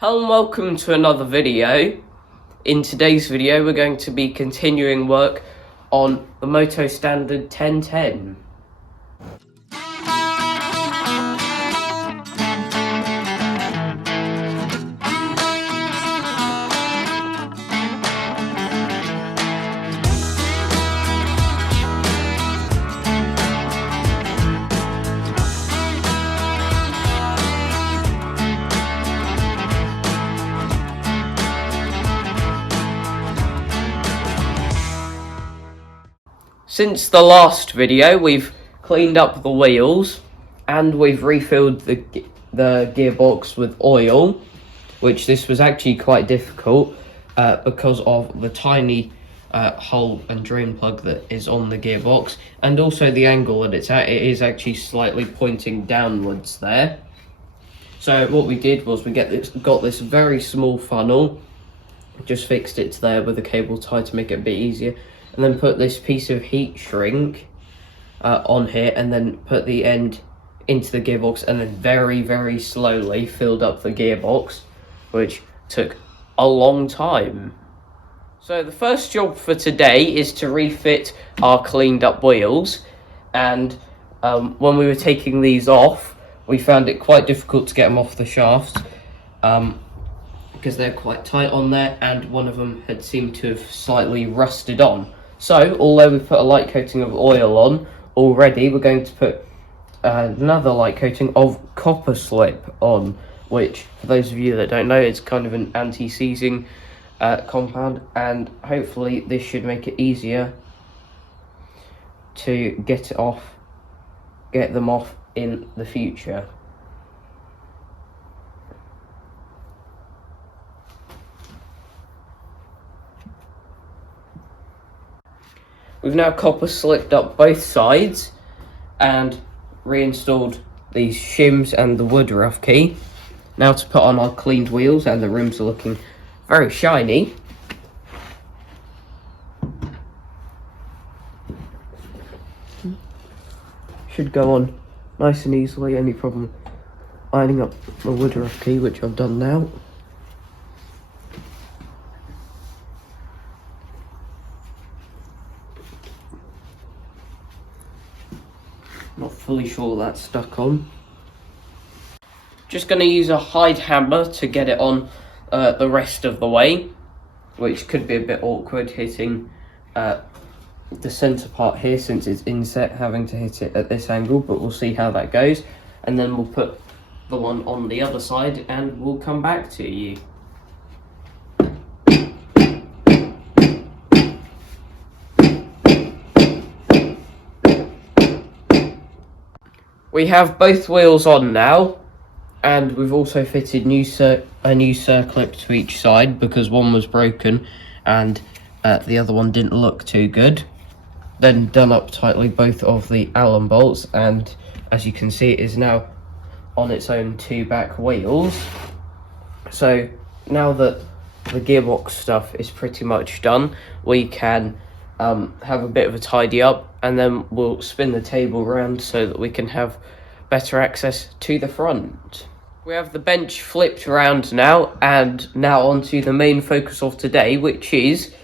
Hello and welcome to another video. In today's video we're going to be continuing work on the Motostandard 1010. Since the last video, we've cleaned up the wheels and we've refilled the gearbox with oil, which this was actually quite difficult because of the tiny hole and drain plug that is on the gearbox, and also the angle that it's at. It is actually slightly pointing downwards there. So what we did was we got this very small funnel, just fixed it to there with a cable tie to make it a bit easier, and then put this piece of heat shrink on here, and then put the end into the gearbox, and then very slowly filled up the gearbox, which took a long time. So the first job for today is to refit our cleaned up wheels, and when we were taking these off, we found it quite difficult to get them off the shafts because they're quite tight on there, and one of them had seemed to have slightly rusted on. So, although we put a light coating of oil on already, we're going to put another light coating of copper slip on, which, for those of you that don't know, it's kind of an anti-seizing compound, and hopefully this should make it easier to get them off in the future. We've now copper slipped up both sides and reinstalled these shims and the wood rough key. Now to put on our cleaned wheels, and the rims are looking very shiny. Should go on nice and easily. Any problem ironing up the wood rough key, which I've done now. Not fully sure that's stuck on. Just going to use a hide hammer to get it on the rest of the way, which could be a bit awkward hitting the centre part here, since it's inset, having to hit it at this angle, but we'll see how that goes, and then we'll put the one on the other side and we'll come back to you. We have both wheels on now, and we've also fitted a new circlip to each side because one was broken and the other one didn't look too good. Then done up tightly both of the Allen bolts, and as you can see, it is now on its own two back wheels. So now that the gearbox stuff is pretty much done, we can have a bit of a tidy up, and then we'll spin the table around so that we can have better access to the front. We have the bench flipped around now, and now onto the main focus of today, which is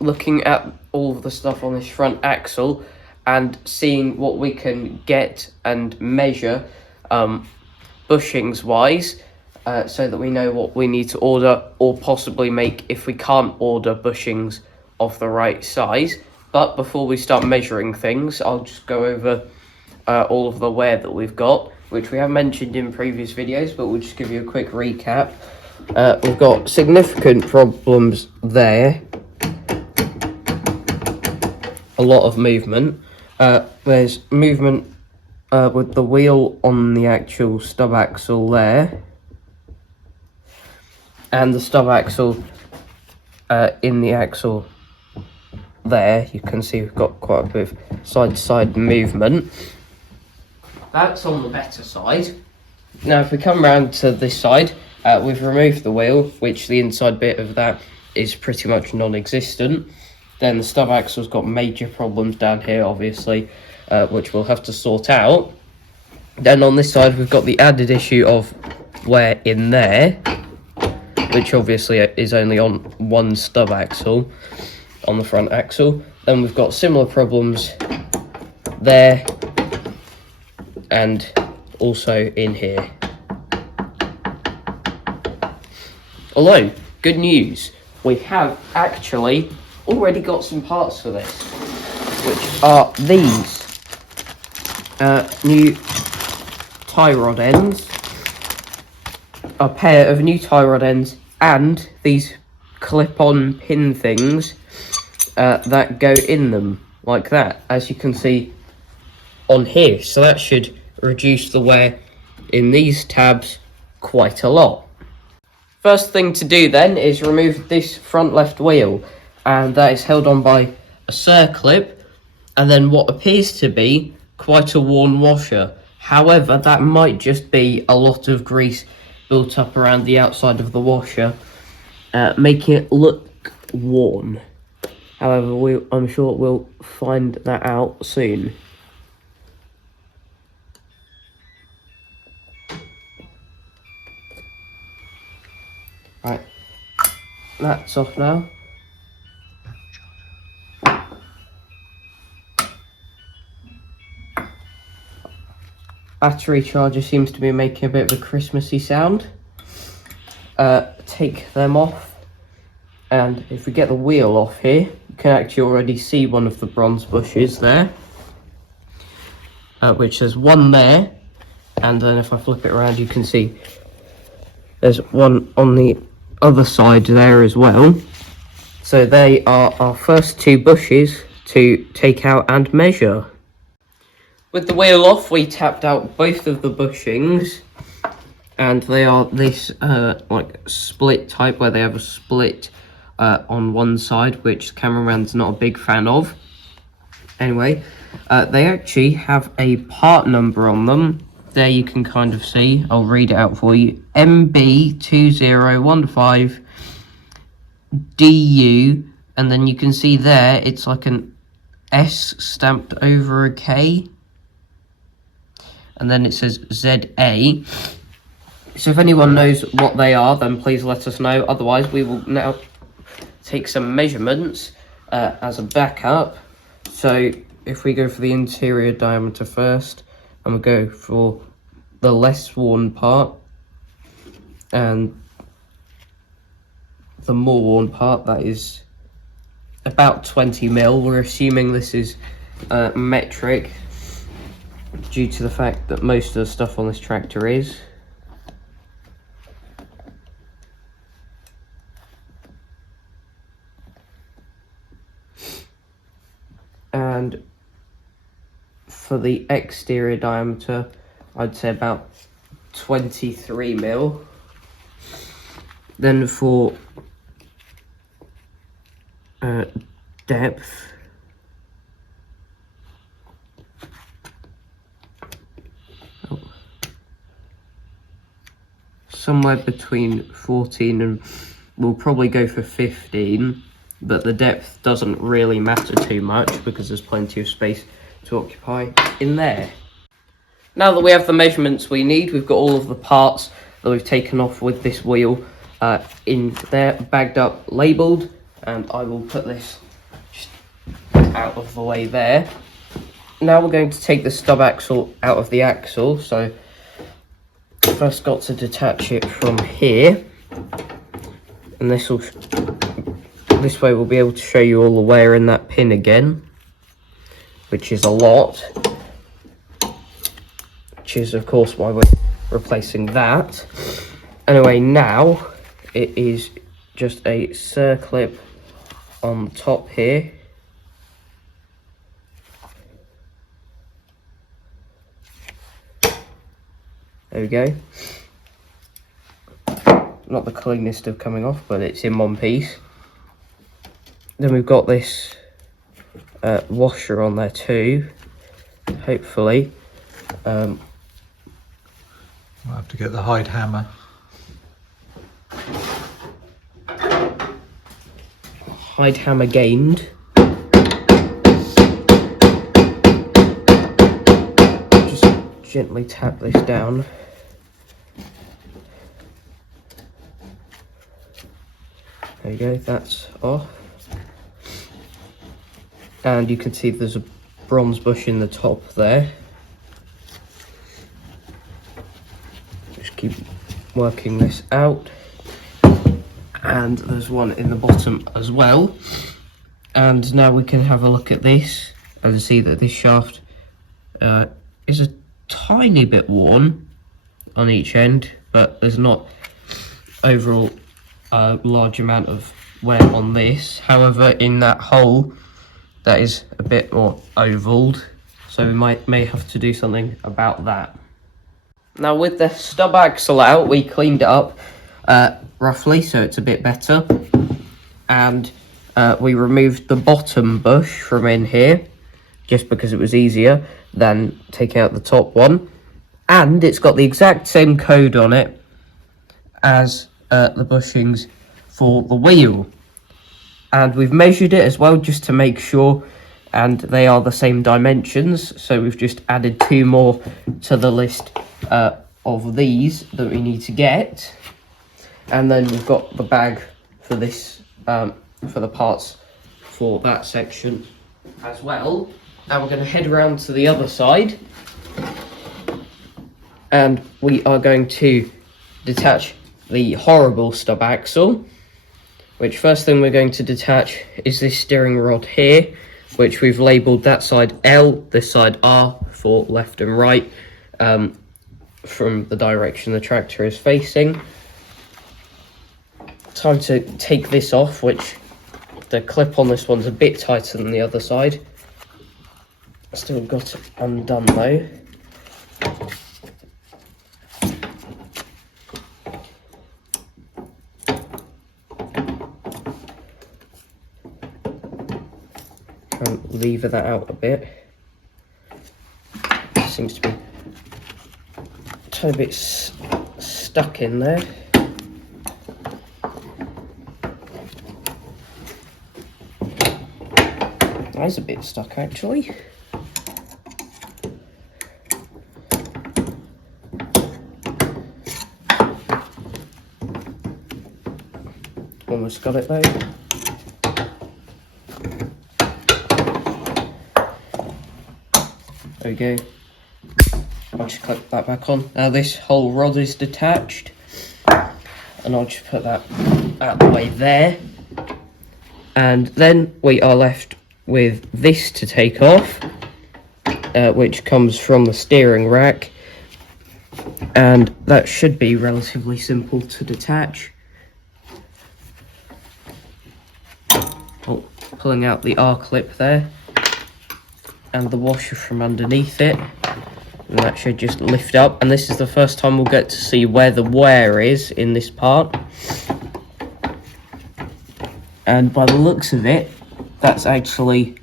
looking at all of the stuff on this front axle and seeing what we can get and measure bushings wise, so that we know what we need to order or possibly make if we can't order bushings of the right size. But before we start measuring things, I'll just go over all of the wear that we've got, which we have mentioned in previous videos, but we'll just give you a quick recap. We've got significant problems there, a lot of movement. There's movement with the wheel on the actual stub axle there, and the stub axle in the axle there. You can see we've got quite a bit of side-to-side movement. That's on the better side. Now if we come round to this side, we've removed the wheel, which the inside bit of that is pretty much non-existent. Then the stub axle's got major problems down here, obviously, which we'll have to sort out. Then on this side we've got the added issue of wear in there, which obviously is only on one stub axle, on the front axle. Then we've got similar problems there and also in here. Although, good news, we have actually already got some parts for this, which are these new tie rod ends, a pair of new tie rod ends, and these clip-on pin things that go in them, like that, as you can see on here. So that should reduce the wear in these tabs quite a lot. First thing to do then is remove this front left wheel, and that is held on by a circlip and then what appears to be quite a worn washer. However, that might just be a lot of grease built up around the outside of the washer, making it look worn. However, I'm sure we'll find that out soon. Right, that's off now. Battery charger seems to be making a bit of a Christmassy sound. Take them off, and if we get the wheel off here, you can actually already see one of the bronze bushes there, which there's one there, and then if I flip it around you can see there's one on the other side there as well. So they are our first two bushes to take out and measure. With the wheel off, we tapped out both of the bushings, and they are this like split type, where they have a split on one side, which the cameraman's not a big fan of. Anyway, they actually have a part number on them. There you can kind of see, I'll read it out for you, MB2015DU, and then you can see there, it's like an S stamped over a K, and then it says ZA. So if anyone knows what they are, then please let us know. Otherwise, we will now take some measurements as a backup. So if we go for the interior diameter first, and we'll go for the less worn part, and the more worn part, that is about 20 mil. We're assuming this is metric, due to the fact that most of the stuff on this tractor is. And for the exterior diameter, I'd say about 23 mil. Then for depth, somewhere between 14 and we'll probably go for 15, but the depth doesn't really matter too much because there's plenty of space to occupy in there. Now that we have the measurements we need, we've got all of the parts that we've taken off with this wheel in there, bagged up, labelled, and I will put this just out of the way there. Now we're going to take the stub axle out of the axle, so first got to detach it from here, and this way we'll be able to show you all the wear in that pin again, which is a lot, which is of course why we're replacing that. Anyway, now it is just a circlip on the top here, there we go. Not the cleanest of coming off, but it's in one piece. Then we've got this washer on there too, hopefully. We'll have to get the hide hammer. Hide hammer gained. Just gently tap this down. There you go, that's off. And you can see there's a bronze bush in the top there. Just keep working this out. And there's one in the bottom as well. And now we can have a look at this and see that this shaft is a tiny bit worn on each end, but there's not overall a large amount of wear on this. However, in that hole, that is a bit more ovaled, so we may have to do something about that. Now with the stub axle out, we cleaned it up roughly, so it's a bit better. And we removed the bottom bush from in here, just because it was easier than taking out the top one. And it's got the exact same code on it as the bushings for the wheel. And we've measured it as well, just to make sure, and they are the same dimensions. So we've just added 2 more to the list of these that we need to get. And then we've got the bag for this, for the parts for that section as well. Now we're going to head around to the other side, and we are going to detach the horrible stub axle. Which first thing we're going to detach is this steering rod here, which we've labelled that side L, this side R for left and right, from the direction the tractor is facing. Time to take this off, which the clip on this one's a bit tighter than the other side. Still got it undone though. Lever that out a bit. Seems to be a tiny bit stuck in there. That is a bit stuck actually. Almost got it though. There we go. I'll just clip that back on. Now this whole rod is detached, and I'll just put that out the way there. And then we are left with this to take off, which comes from the steering rack, and that should be relatively simple to detach. Oh, pulling out the R clip there, and the washer from underneath it, and that should just lift up. And this is the first time we'll get to see where the wear is in this part, and by the looks of it, that's actually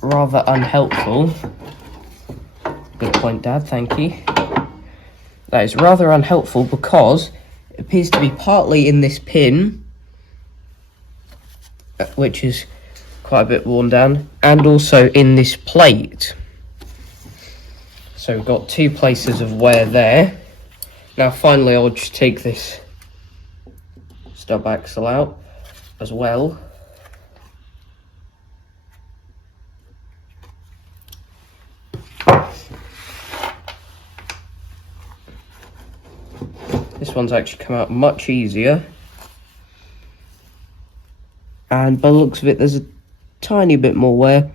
rather unhelpful. Good point, Dad, thank you. That is rather unhelpful because it appears to be partly in this pin, which is quite a bit worn down, and also in this plate. So we've got 2 places of wear there. Now finally I'll just take this stub axle out as well. This one's actually come out much easier. And by the looks of it, there's a tiny bit more wear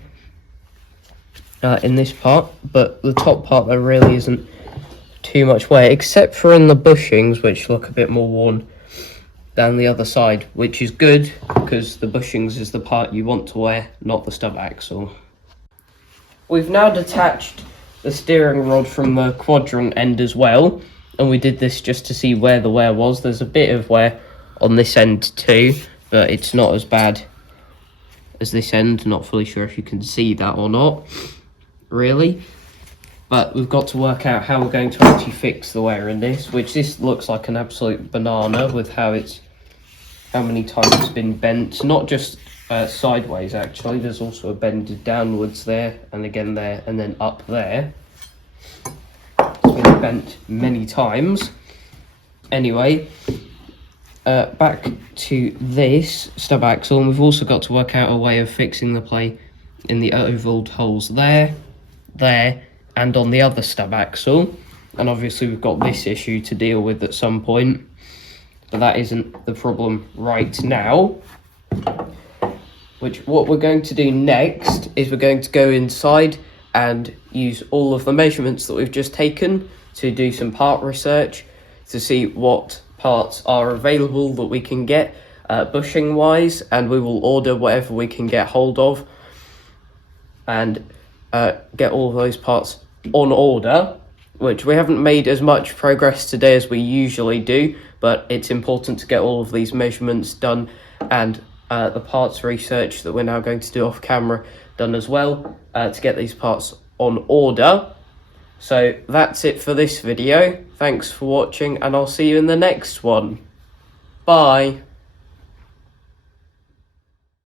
in this part, but the top part there really isn't too much wear, except for in the bushings, which look a bit more worn than the other side, which is good because the bushings is the part you want to wear, not the stub axle. We've now detached the steering rod from the quadrant end as well, and we did this just to see where the wear was. There's a bit of wear on this end too, but it's not as bad as this end. Not fully sure if you can see that or not, really. But we've got to work out how we're going to actually fix the wear in this, which this looks like an absolute banana with how many times it's been bent. Not just sideways actually, there's also a bend downwards there, and again there, and then up there. It's been bent many times. Anyway, back to this stub axle, and we've also got to work out a way of fixing the play in the ovalled holes there, and on the other stub axle. And obviously we've got this issue to deal with at some point, but that isn't the problem right now. What we're going to do next is we're going to go inside and use all of the measurements that we've just taken to do some part research, to see what parts are available that we can get bushing wise, and we will order whatever we can get hold of and get all of those parts on order, which we haven't made as much progress today as we usually do, but it's important to get all of these measurements done and the parts research that we're now going to do off camera done as well, to get these parts on order. So that's it for this video. Thanks for watching, and I'll see you in the next one. Bye.